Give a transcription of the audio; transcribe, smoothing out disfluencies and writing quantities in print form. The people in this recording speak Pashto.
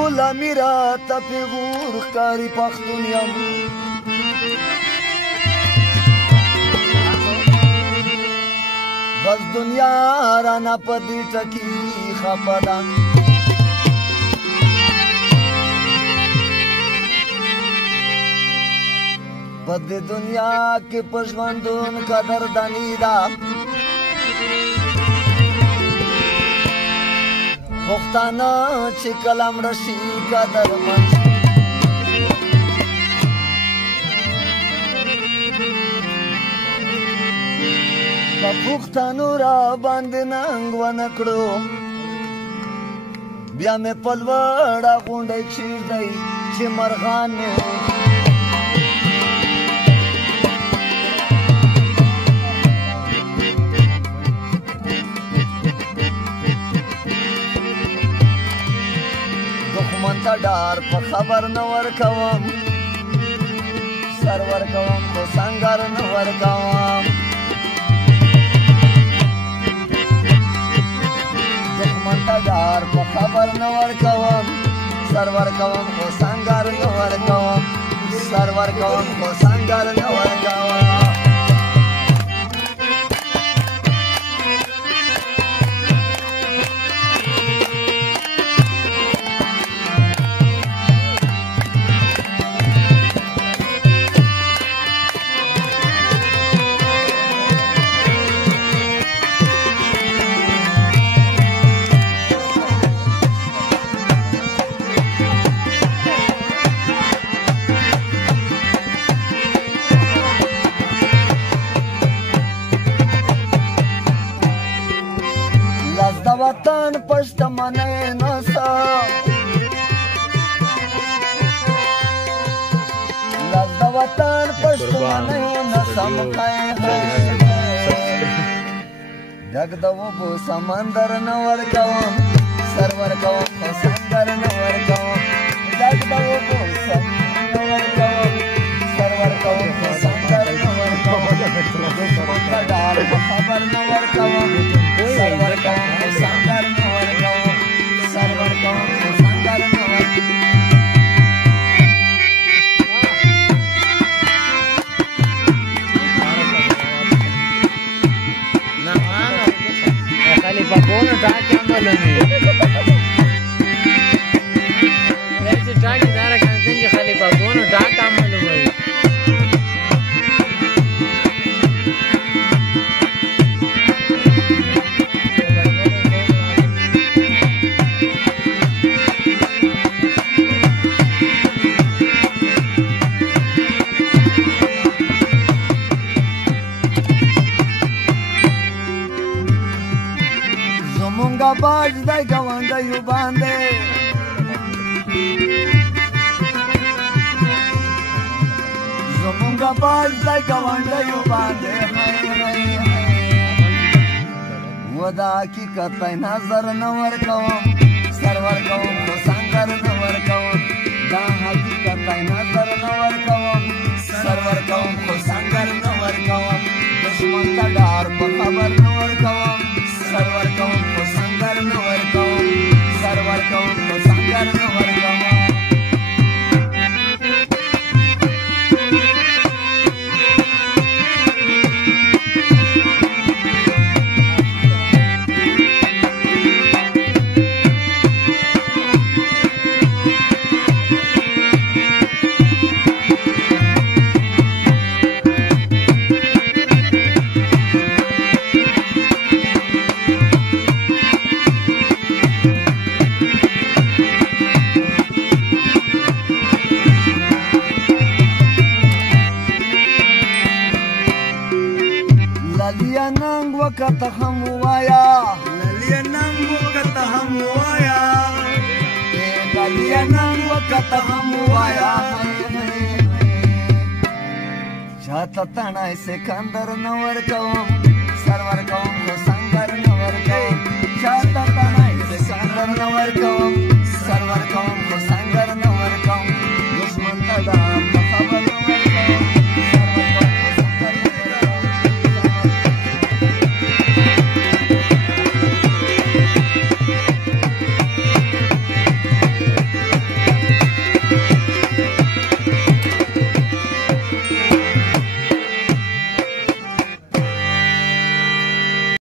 ټوله میرا ته پیغور ښکاري پښتون یم بس دنیا رانه په دې ټکي خفه ده په دې دنیا کې په ژوندون قدرداني ده پښتانه چې کله مړه شي قدرمن شي په پښتانو را باندې ننګ ونه کړو بیا مې په لوړه غونډۍ کښېږدی چې مرغان مې دښمن ته ډار په خبر نه ورکوم سر ورکوم خو سنګر نه ورکوم دښمن ته ډار په خبر نه ورکوم سر ورکوم خو سنګر نه ورکوم سر ورکوم خو سنګر نه ورکوم وطن پشت منه نسا لازد وطن پشت منه نسا مخای جگ دو سمندر نور کوم سر ور کوم سنگر نور کوم جگ دو سمندر کوم سر ور کوم سنگر نور کوم ډار خبر نور کوم سر ور کوم سنگر نور کوم سر ور کوم سنگر نور खाली पकोन टाके आम्हालानी याचे टाके दारा कांत्यांची खाली पकोन टाक आम्हाला बाई زمونږه باج دی ګاونډیو باندې زمونږه باج دی ګاونډیو باندې ودا حقیقت ته نظر نه ورکوم سر ورکوم خو سنګر نه ورکوم دا حقیقت ته نظر نه ورکوم سر ورکوم خو سنګر نه ورکوم دښمن ته ډار په خبر نه ورکوم سر ورکوم خو سنګر نه ورکوم سر ورکوم خو سنګر نه ورکوم لالیا ننګ وکته هم وایا لالیا ننګ وکته هم وایا لالیا ننګ وکته هم وایا چاته تڼای سکندر نه ورکوم سر ورکوم